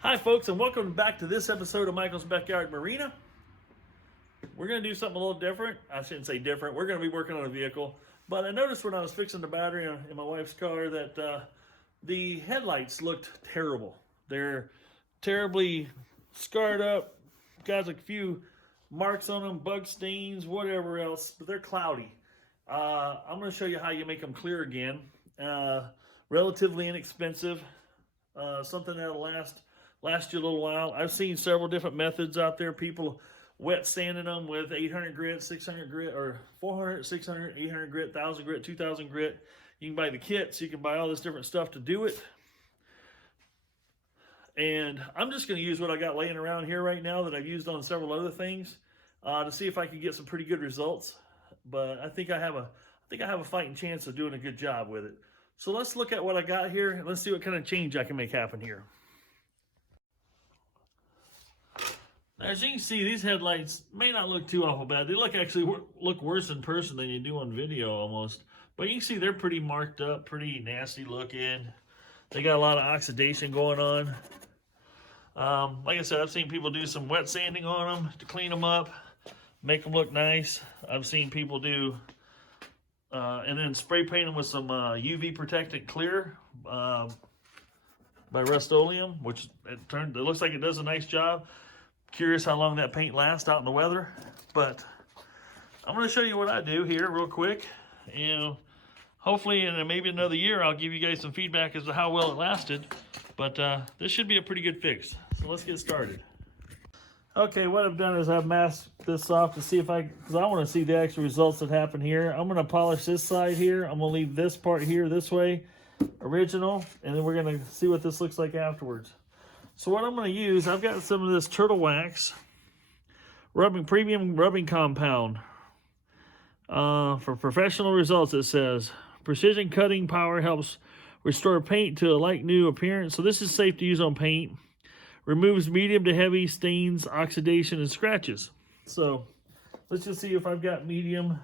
Hi folks, and welcome back to this episode of Michael's Backyard Marina. We're going to do something a little different. I shouldn't say different. We're going to be working on a vehicle. But I noticed when I was fixing the battery in my wife's car that the headlights looked terrible. They're terribly scarred up, got a few marks on them, bug stains, whatever else, but they're cloudy. I'm going to show you how you make them clear again. Relatively inexpensive, something that'll last you a little while. I've seen several different methods out there. People wet sanding them with 800 grit, 600 grit, or 400, 600, 800 grit, 1000 grit, 2000 grit. You can buy the kits. You can buy all this different stuff to do it. And I'm just going to use what I got laying around here right now that I've used on several other things to see if I can get some pretty good results. But I think I have a fighting chance of doing a good job with it. So let's look at what I got here and let's see what kind of change I can make happen here. As you can see, these headlights may not look too awful bad. They look worse in person than you do on video almost. But you can see they're pretty marked up, pretty nasty looking. They got a lot of oxidation going on. Like I said, I've seen people do some wet sanding on them to clean them up, make them look nice. I've seen people do, and then spray paint them with some UV protectant clear by Rust-Oleum, which it looks like it does a nice job. Curious how long that paint lasts out in the weather, but I'm going to show you what I do here real quick. Hopefully in maybe another year I'll give you guys some feedback as to how well it lasted, but this should be a pretty good fix. So let's get started. Okay, what I've done is I've masked this off to see because I want to see the actual results that happen here. I'm going to polish this side here. I'm going to leave this part here this way, original, and then we're going to see what this looks like afterwards. So what I'm going to use, I've got some of this turtle wax premium rubbing compound for professional results. It says precision cutting power helps restore paint to a like new appearance. So this is safe to use on paint. Removes medium to heavy stains, oxidation, and scratches. So let's just see if I've got medium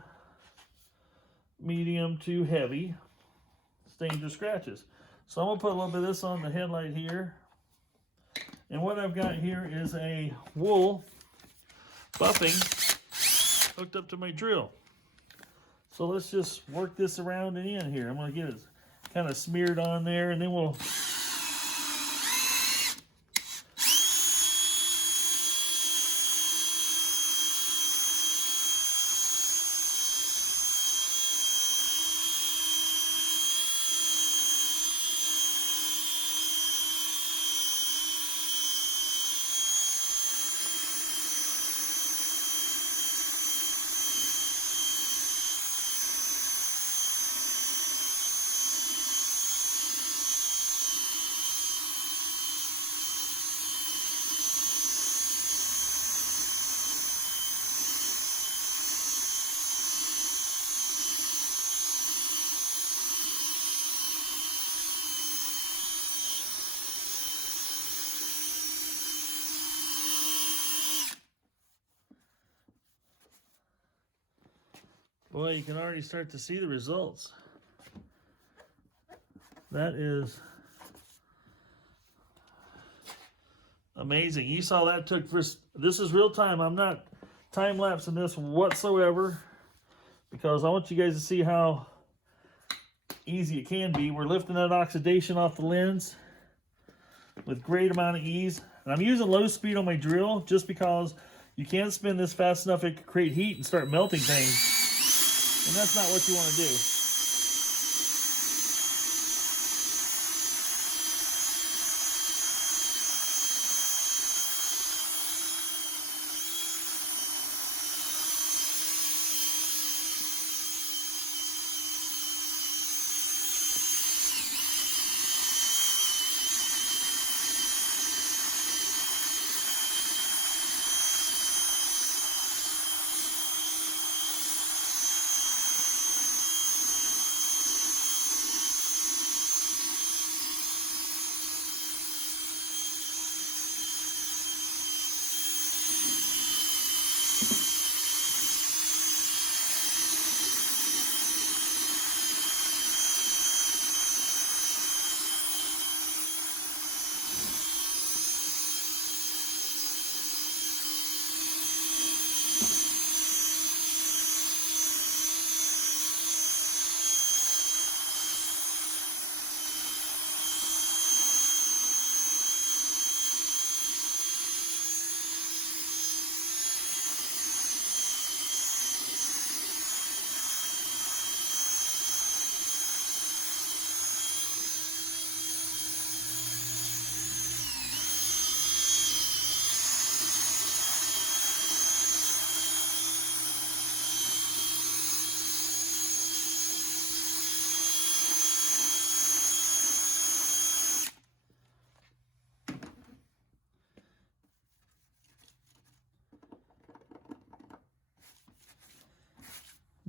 to heavy stains or scratches. So I'm going to put a little bit of this on the headlight here. And what I've got here is a wool buffing hooked up to my drill. So let's just work this around and in here. I'm going to get it kind of smeared on there, and then we'll boy, you can already start to see the results. That is amazing. You saw that took this is real time. I'm not time lapsing this whatsoever because I want you guys to see how easy it can be. We're lifting that oxidation off the lens with great amount of ease. And I'm using low speed on my drill just because you can't spin this fast enough. It could create heat and start melting things. And that's not what you want to do.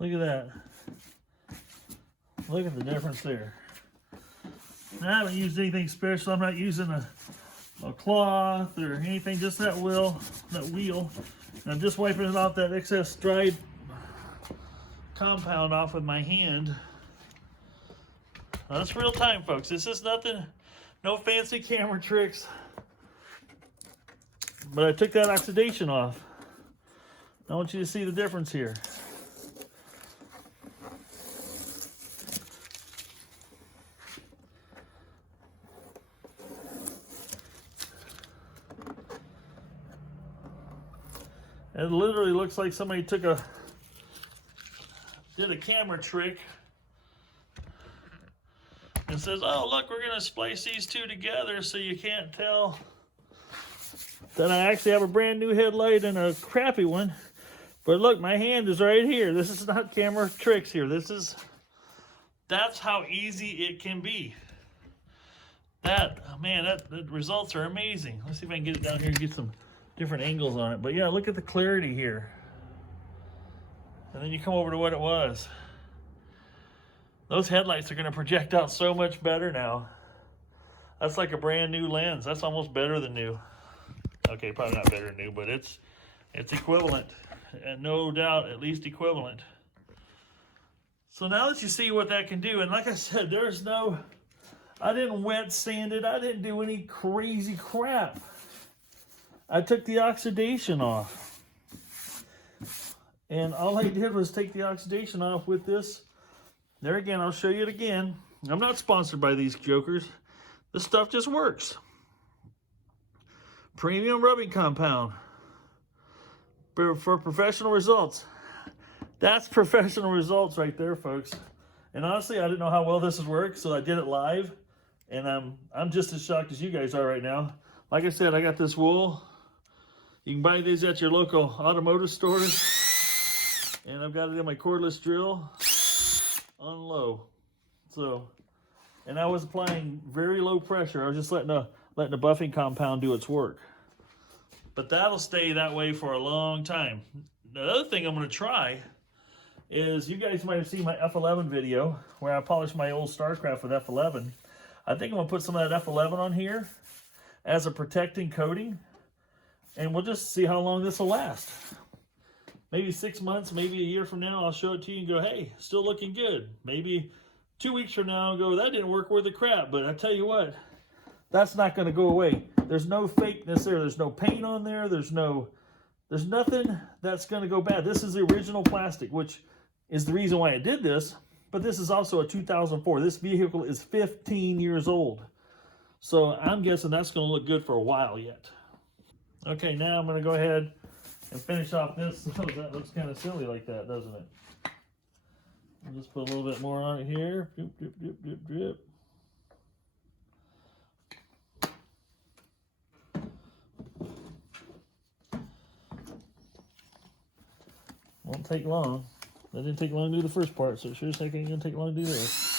Look at that. Look at the difference there. Now, I haven't used anything special. I'm not using a cloth or anything, just that wheel. And I'm just wiping it off, that excess dried compound off with my hand. Now, that's real time, folks. This is nothing, no fancy camera tricks. But I took that oxidation off. I want you to see the difference here. It literally looks like somebody did a camera trick and says, oh, look, we're going to splice these two together so you can't tell that I actually have a brand new headlight and a crappy one. But look, my hand is right here. This is not camera tricks here. That's how easy it can be. The results are amazing. Let's see if I can get it down here and get some different angles on it. But yeah, look at the clarity here. And then you come over to what it was. Those headlights are going to project out so much better now. That's like a brand new lens. That's almost better than new. Okay, probably not better than new, but it's equivalent. And no doubt, at least equivalent. So now that you see what that can do, and like I said, I didn't wet sand it. I didn't do any crazy crap. I took the oxidation off. And all I did was take the oxidation off with this. There again, I'll show you it again. I'm not sponsored by these jokers. This stuff just works. Premium rubbing compound for professional results. That's professional results right there, folks. And honestly, I didn't know how well this would work, so I did it live. And I'm just as shocked as you guys are right now. Like I said, I got this wool. You can buy these at your local automotive stores. And I've got it in my cordless drill on low. So, and I was applying very low pressure. I was just letting the buffing compound do its work. But that'll stay that way for a long time. The other thing I'm going to try is, you guys might have seen my F11 video where I polished my old StarCraft with F11. I think I'm going to put some of that F11 on here as a protecting coating. And we'll just see how long this will last. Maybe 6 months, maybe a year from now, I'll show it to you and go, hey, still looking good. Maybe 2 weeks from now, I'll go, that didn't work worth the crap. But I tell you what, that's not going to go away. There's no fakeness there. There's no paint on there. There's nothing that's going to go bad. This is the original plastic, which is the reason why I did this. But this is also a 2004. This vehicle is 15 years old. So I'm guessing that's going to look good for a while yet. Okay, now I'm going to go ahead and finish off this. Oh, that looks kind of silly like that, doesn't it? I'll just put a little bit more on it here. Drip, drip, drip, drip, drip. Won't take long. That didn't take long to do the first part, so it sure as heck ain't going to take long to do this.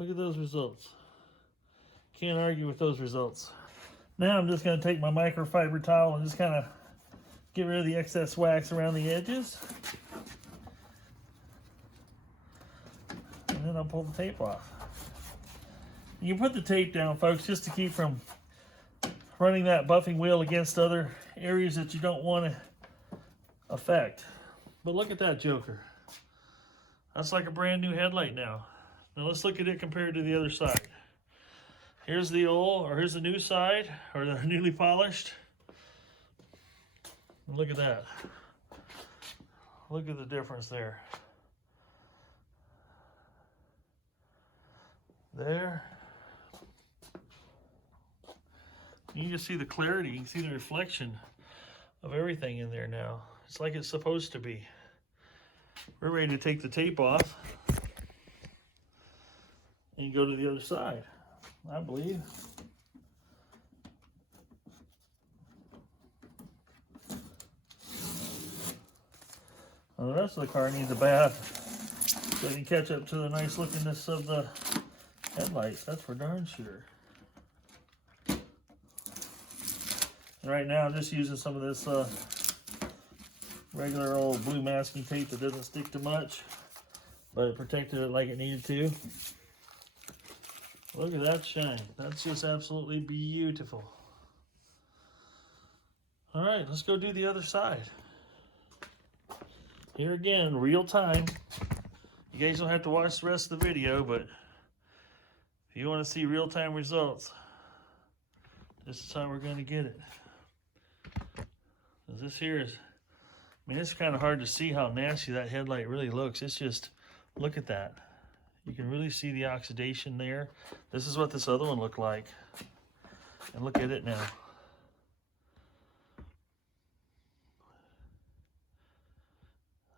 Look at those results. Can't argue with those results. Now I'm just going to take my microfiber towel and just kind of get rid of the excess wax around the edges. And then I'll pull the tape off. You can put the tape down, folks, just to keep from running that buffing wheel against other areas that you don't want to affect. But look at that joker. That's like a brand new headlight now. Now let's look at it compared to the other side. Here's the old, or here's the new side, or the newly polished. And look at that. Look at the difference there. There. You can just see the clarity. You can see the reflection of everything in there now. It's like it's supposed to be. We're ready to take the tape off and go to the other side, I believe. Well, the rest of the car needs a bath so it can catch up to the nice lookingness of the headlights. That's for darn sure. And right now I'm just using some of this regular old blue masking tape that doesn't stick to much, but it protected it like it needed to. Look at that shine. That's just absolutely beautiful. All right, let's go do the other side. Here again, real time. You guys don't have to watch the rest of the video, but if you want to see real-time results, this is how we're going to get it. This here is, I mean, it's kind of hard to see how nasty that headlight really looks. It's just, look at that. You can really see the oxidation there. This is what this other one looked like. And look at it now.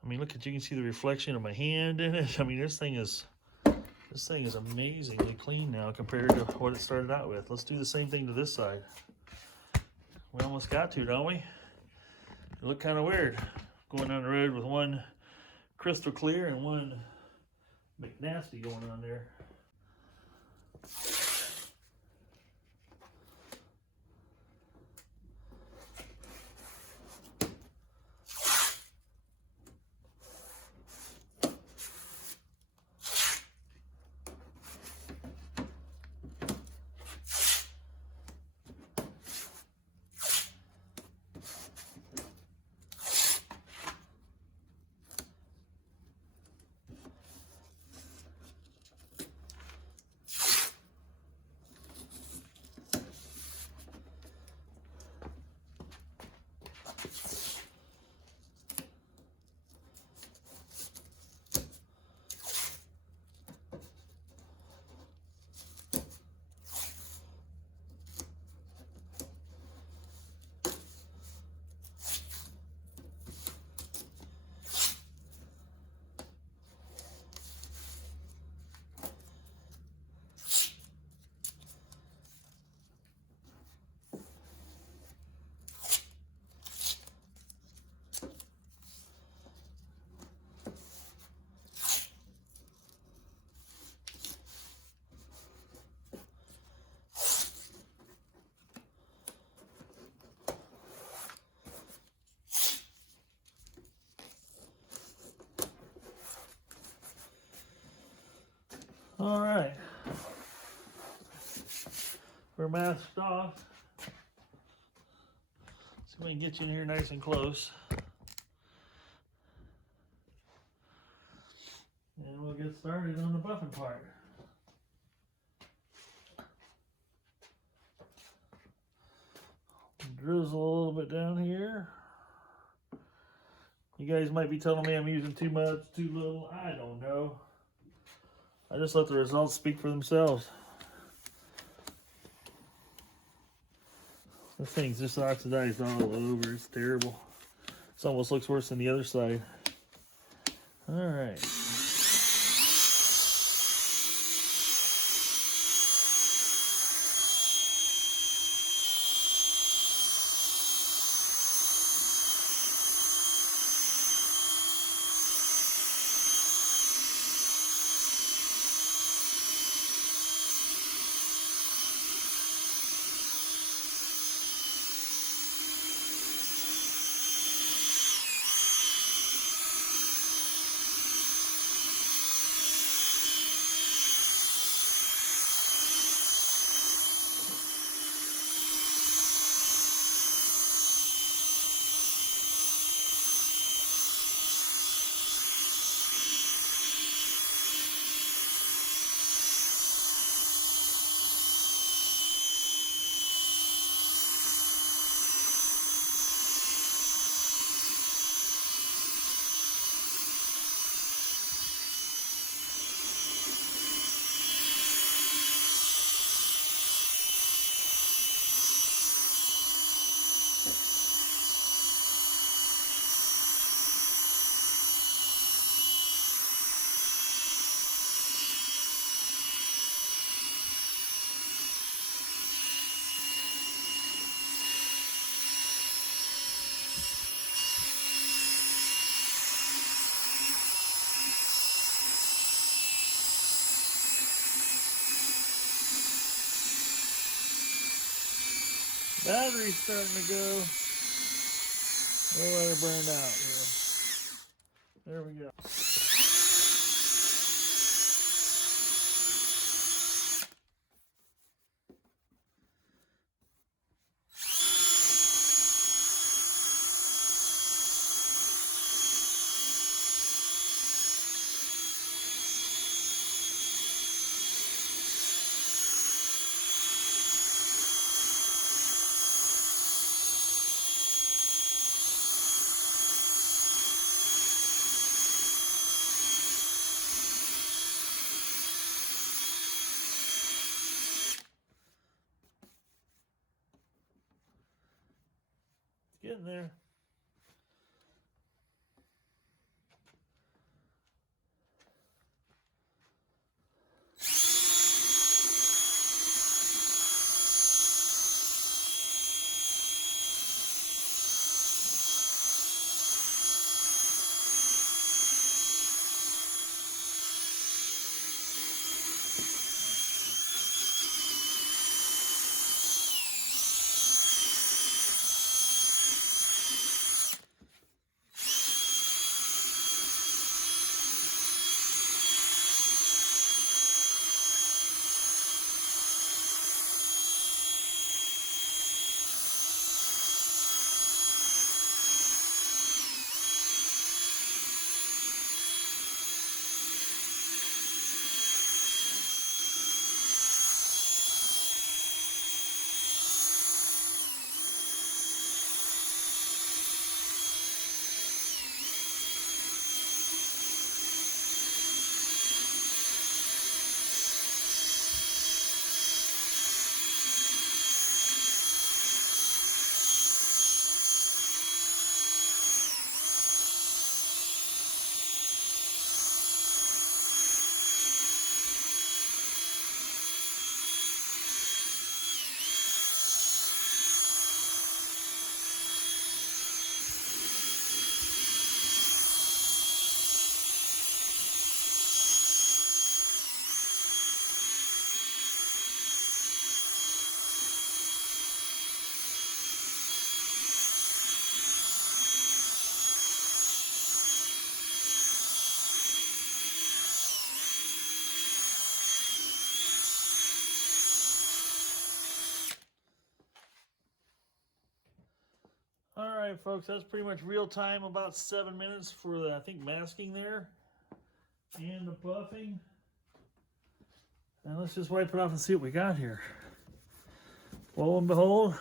I mean, look at, you can see the reflection of my hand in it. I mean, this thing is amazingly clean now compared to what it started out with. Let's do the same thing to this side. We almost got to, don't we? It looked kind of weird going down the road with one crystal clear and one McNasty going on there. All right, we're masked off. See if we can get you in here nice and close. And we'll get started on the buffing part. Drizzle a little bit down here. You guys might be telling me I'm using too much, too little. I don't know. I just let the results speak for themselves. This thing's just oxidized all over. It's terrible. This almost looks worse than the other side. All right. Battery's starting to go. We'll let it burn out here. There we go. Getting there. All right, folks, that's pretty much real time, about 7 minutes for the, I think, masking there and the buffing. And let's just wipe it off and see what we got here. Lo and behold,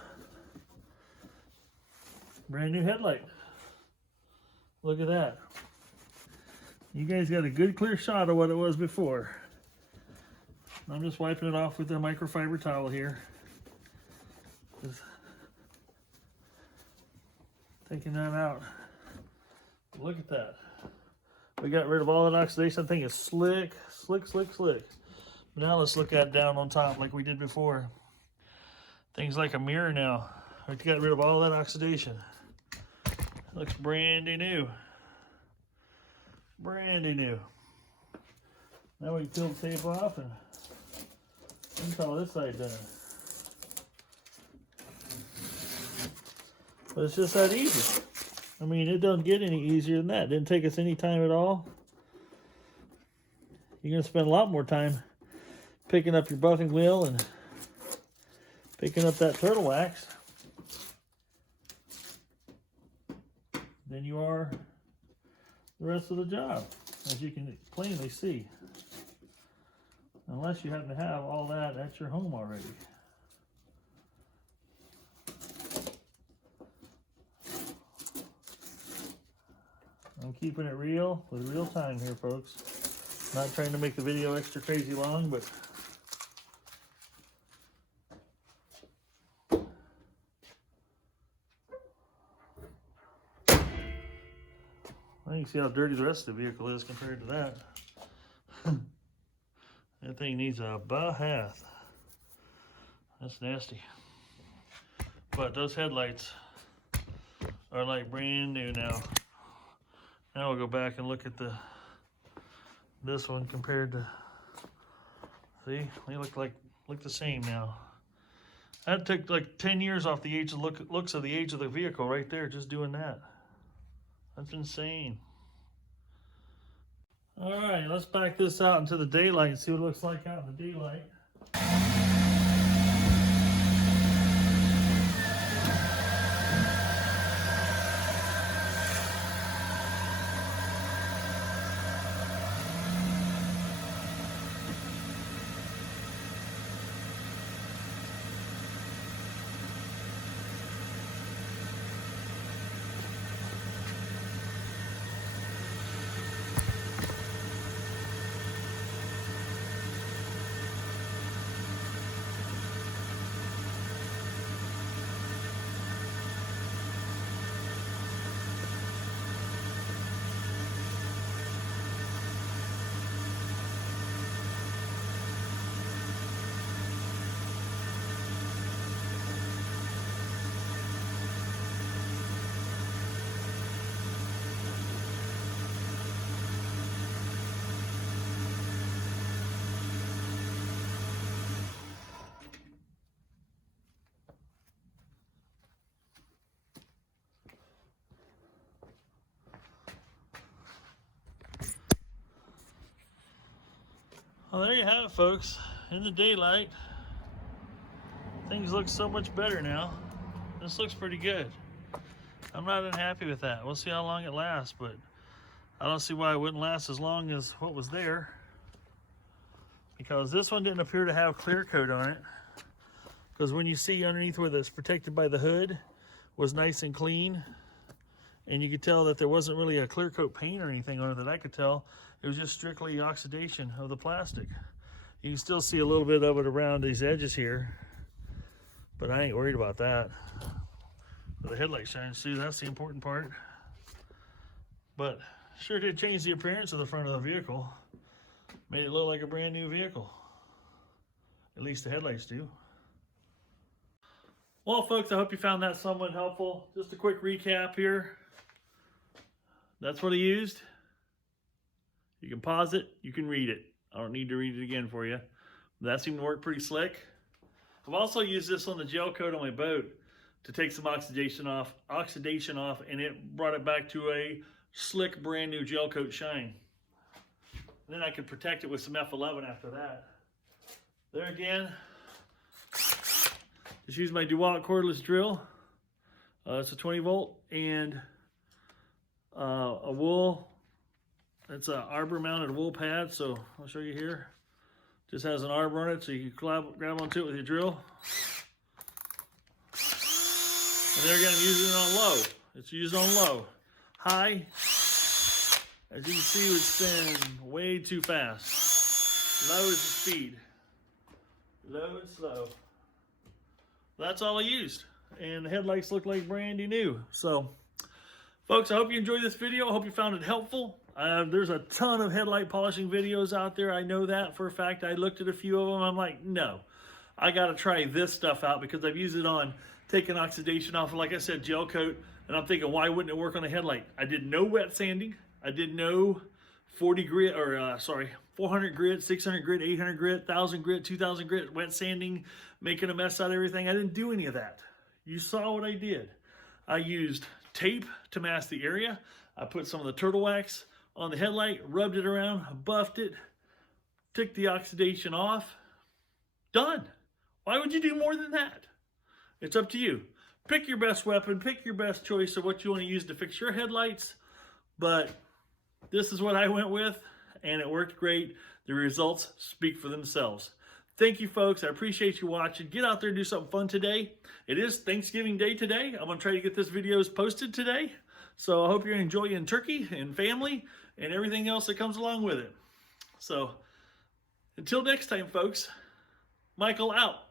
brand new headlight. Look at that. You guys got a good clear shot of what it was before. I'm just wiping it off with a microfiber towel here. Just taking that out. Look at that. We got rid of all that oxidation. I think it's slick, slick, slick, slick. But now let's look at it down on top like we did before. Things like a mirror now. We got rid of all that oxidation. Looks brandy new. Brandy new. Now we can peel the tape off and call this side done. But it's just that easy. I mean, it doesn't get any easier than that. It didn't take us any time at all. You're going to spend a lot more time picking up your buffing wheel and picking up that turtle wax than you are the rest of the job, as you can plainly see. Unless you happen to have all that at your home already. I'm keeping it real with real time here, folks. Not trying to make the video extra crazy long, but I can see how dirty the rest of the vehicle is compared to that. That thing needs a bath. That's nasty. But those headlights are like brand new now. Now we'll go back and look at this one compared to, see, they look the same now. That took like 10 years off the age of looks of the age of the vehicle right there, just doing that. That's insane. All right, let's back this out into the daylight and see what it looks like out in the daylight. Well, there you have it, folks. In the daylight, things look so much better now. This looks pretty good. I'm not unhappy with that. We'll see how long it lasts, but I don't see why it wouldn't last as long as what was there, because this one didn't appear to have clear coat on it. Because when you see underneath where it's protected by the hood was nice and clean, and you could tell that there wasn't really a clear coat paint or anything on it that I could tell. It was just strictly oxidation of the plastic. You can still see a little bit of it around these edges here, but I ain't worried about that. The headlight shines too, that's the important part. But sure did change the appearance of the front of the vehicle. Made it look like a brand new vehicle. At least the headlights do. Well, folks, I hope you found that somewhat helpful. Just a quick recap here. That's what I used. You can pause it, you can read it. I don't need to read it again for you. That seemed to work pretty slick. I've also used this on the gel coat on my boat to take some oxidation off, and it brought it back to a slick, brand new gel coat shine. And then I could protect it with some F11 after that. There again, just use my DeWalt cordless drill. It's a 20 volt and a wool. It's an arbor mounted wool pad, so I'll show you here. Just has an arbor on it, so you can grab onto it with your drill. And there again, I'm using it on low. It's used on low. High, as you can see, it would spin way too fast. Low is the speed. Low and slow. That's all I used. And the headlights look like brandy new. So, folks, I hope you enjoyed this video. I hope you found it helpful. There's a ton of headlight polishing videos out there. I know that for a fact. I looked at a few of them. I'm like, no, I got to try this stuff out because I've used it on taking oxidation off, like I said, gel coat. And I'm thinking, why wouldn't it work on a headlight? I did no wet sanding. I did no 400 grit, 600 grit, 800 grit, 1000 grit, 2000 grit, wet sanding, making a mess out of everything. I didn't do any of that. You saw what I did. I used tape to mask the area. I put some of the turtle wax on the headlight, rubbed it around, buffed it, took the oxidation off. Done. Why would you do more than that? It's up to you. Pick your best weapon, pick your best choice of what you want to use to fix your headlights, but this is what I went with, and it worked great. The results speak for themselves. Thank you, folks. I appreciate you watching. Get out there and do something fun today. It is Thanksgiving Day today. I'm going to try to get this video posted today. So I hope you're enjoying turkey and family and everything else that comes along with it. So until next time, folks, Michael out.